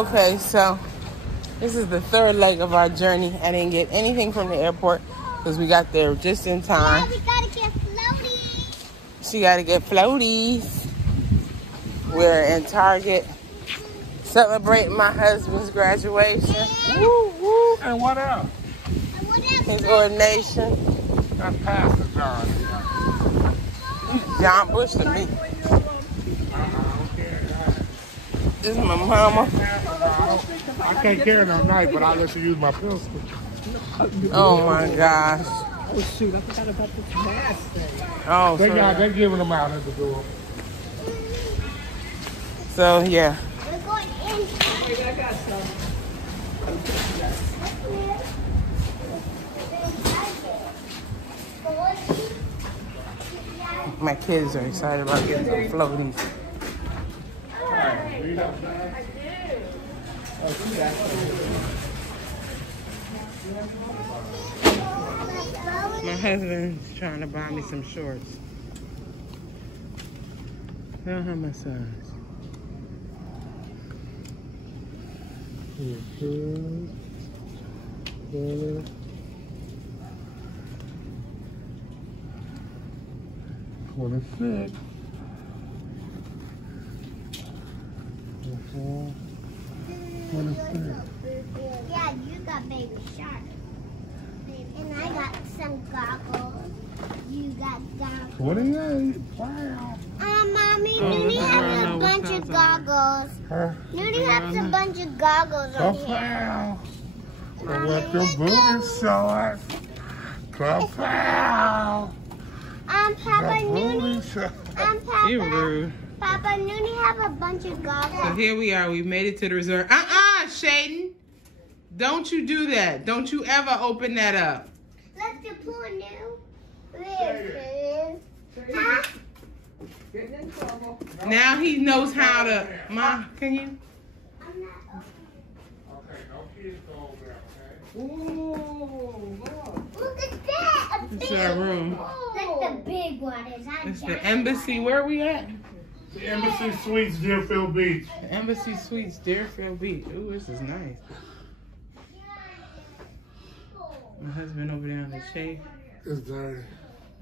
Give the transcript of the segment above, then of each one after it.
Okay, so this is the third leg of our journey. I didn't get anything from the airport because we got there just in time. Yeah, we gotta get floaties. She got to get floaties. We're in Target celebrating my husband's graduation. Woo, woo. And what else? His ordination. That's Pastor John. He's John-Bush to me. This is my mama. I can't carry no knife, but I'll let you use my pistol. Oh my gosh. Oh shoot, I forgot about the mask thing. Oh, They're giving them out at the door. So yeah. We're going in. Wait, I got some. My kids are excited about getting some floaties. My husband's trying to buy me some shorts. I don't have my size. $26. Yeah, you got baby shark. And I got some goggles. You got goggles. 28. Wow. Mommy, Oh, Nudie this is where I has know a what bunch size of I goggles. Huh? Nudie has a bunch of goggles on here. Wow. Let the booty show us. Wow. Papa, Nudie. You rude. Papa, Nudie have a bunch of So goggles. here we are. We made it to the resort. Shaden. Don't you do that. Don't you ever open that up. Let's the pool new. Listen. Huh? Getting in trouble. Now he knows how to. Ma, can you? I'm not. Okay, no kids go over there, okay? Ooh, look. Look at that. A This big is our room. Look the big one. It's the embassy. Where are we at? The Embassy Suites, Deerfield Beach. The Embassy Suites, Deerfield Beach. Ooh, this is nice. My husband over there on the chafe. It's dirty.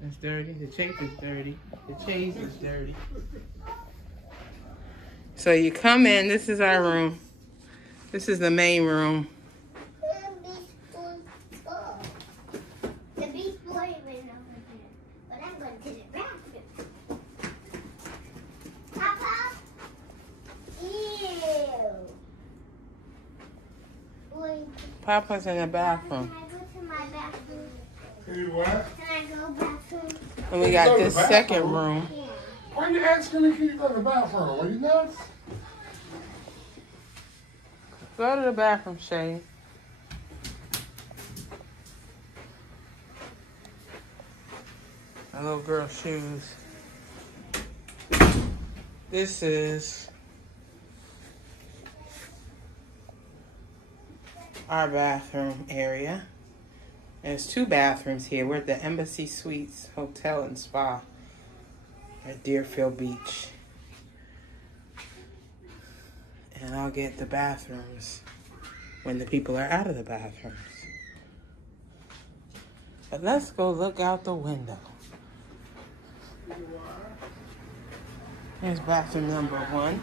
It's dirty. The chafe is dirty. The chase is dirty. So you come in. This is our room. This is the main room. The beach boy went over here. But I'm going to the bathroom. Papa? Ew. Papa's in the bathroom. Can I go to my bathroom? You what? Can I go bathroom? And we got Go to this the second bathroom? room. Yeah. Why are you asking me can you go to the bathroom? Are you nuts? Go to the bathroom, Shay. My little girl's shoes. This is our bathroom area. There's 2 bathrooms here. We're at the Embassy Suites Hotel and Spa at Deerfield Beach. And I'll get the bathrooms when the people are out of the bathrooms. But let's go look out the window. Here's bathroom number 1.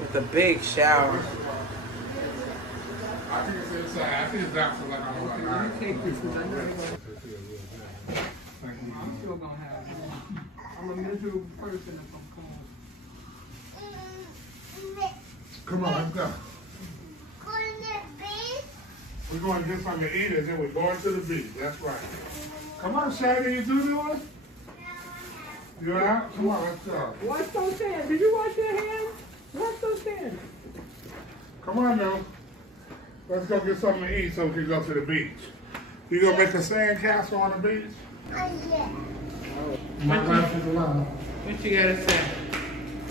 With a big shower. I think it's inside. I think it's outside. Like I'm like, Take this because I know I'm still gonna have it. I'm a miserable person if I'm cold. come on, let's go. Going to the beach? We're going to get something to eat and then we're going to the beach. That's right. Come on, Shady, you do it? You're out? Come on, let's go. Wash those hands. Did you wash your hands? Wash those hands. Come on now. Let's go get something to eat so we can go to the beach. You gonna make a sand castle on the beach? Yeah. My life is alive. What you gotta say?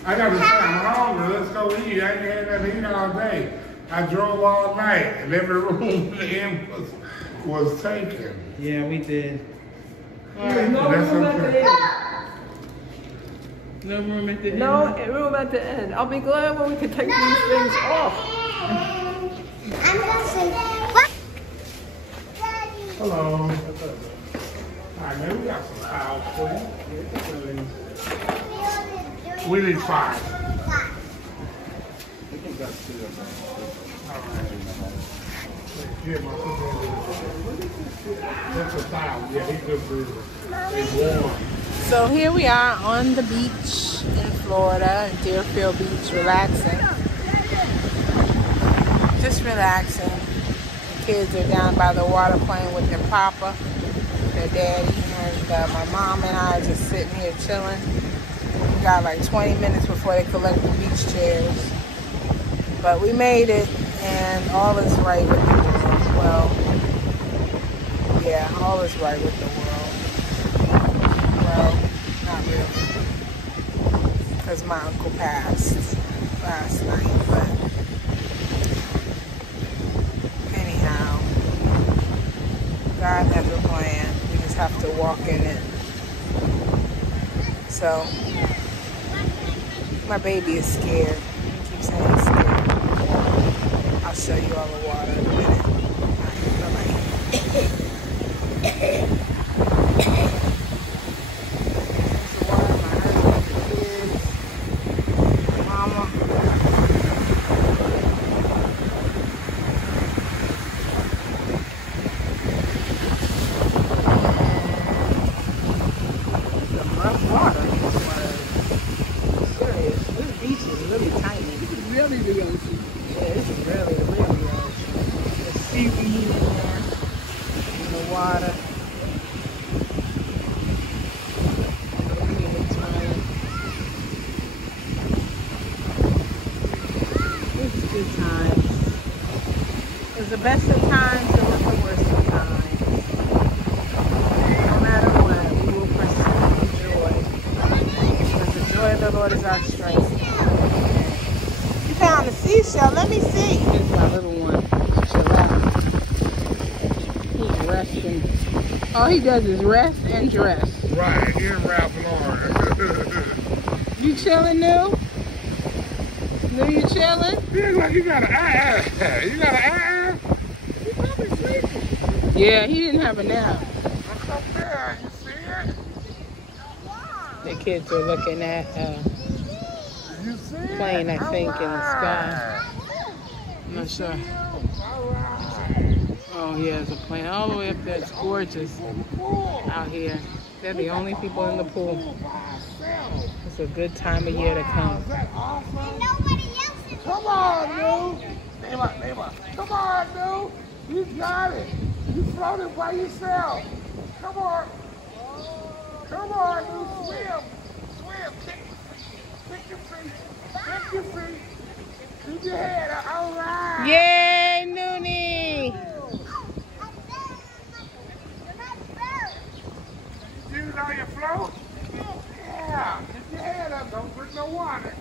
I gotta say, I'm hungry. Let's go eat. I ain't had nothing to eat all day. I drove all night, and every room in was taken. Yeah, we did. That's okay. No room at the end. No room at the end. I'll be glad when we can take these things off. I'm gonna say, what? Hello. Alright, man, we got some towels for you. We need 5. That's a towel. Yeah, he's good breather. It's warm. So here we are on the beach in Florida, Deerfield Beach, relaxing. Just relaxing. The kids are down by the water playing with their papa, their daddy, and my mom and I are just sitting here chilling. We got like 20 minutes before they collect the beach chairs. But we made it, and all is right with the world. Well, yeah, all is right with the world. Well, not really, because my uncle passed last night, but anyhow, God has a plan. We just have to walk in it. So, my baby is scared. He keeps saying he's scared. I'll show you all the water in a minute. Bye-bye. The best of times and with the worst of times. No matter what, we will pursue joy. Because the joy of the Lord is our strength. You found a seashell. Let me see. Here's my little one. He's resting. All he does is rest and dress. Right, here Ralph Lauren. You chilling, New? New, you chilling? You look like you got an eye. You got an eye. You probably sleeping. Yeah, he didn't have a nap. Look up there. You see it? The kids are looking at You see it? plane, I think, in the sky. I'm not sure. Oh, yeah, there's a plane all the way up there. It's gorgeous out here. They're the only people in the pool. It's a good time of year to come. Come on, dude. Neighbor. Come on, dude. You got it. You floated by yourself. Come on. Come on, dude. Swim. Kick your feet. Kick your feet. Keep your head up. All right. Yay, Noonie. You know you float? Yeah. Keep your head up. Don't drink no water.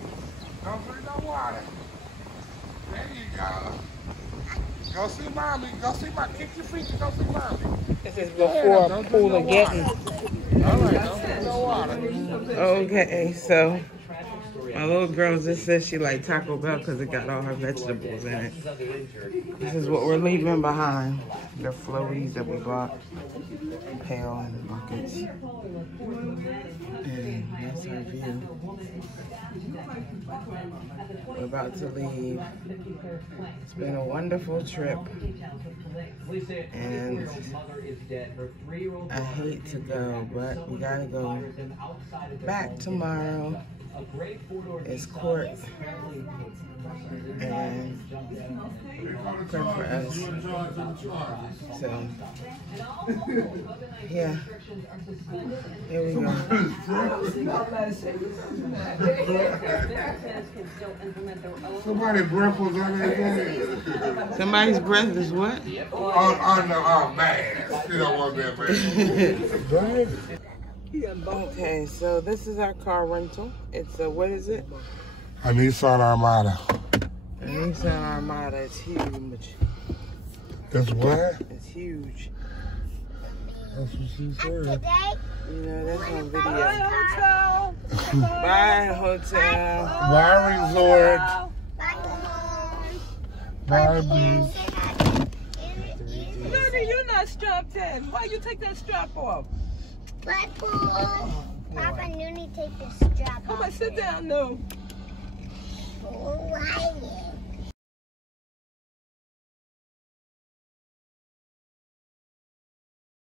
There you go. Go see mommy. Kick your feet and go see mommy. This is before pool of getting. All right, don't drink no water. Okay, so my little girl just said she liked Taco Bell because it got all her vegetables in it. This is what we're leaving behind. The floaties that we bought. Pail and buckets. And that's our view. We're about to leave. It's been a wonderful trip. And I hate to go, but we gotta go back tomorrow. It's court. And pray for us. So, yeah. Here we go. Somebody's breath was on their head. Somebody's breath is what? Oh, no, oh, man. You don't want that, man. Okay, so this is our car rental. It's a, what is it? A Nissan Armada. Nissan Armada is huge. That's what? It's huge. That's what she said. Today, You know, that's on video. Bye, hotel. Bye, hotel. Bye, resort. bye, home. Bye, beach. Nudie, you're not strapped in. Why you take that strap off? Bye, pool. Papa, Noonie, take the strap off. Come on, sit down, no. Why?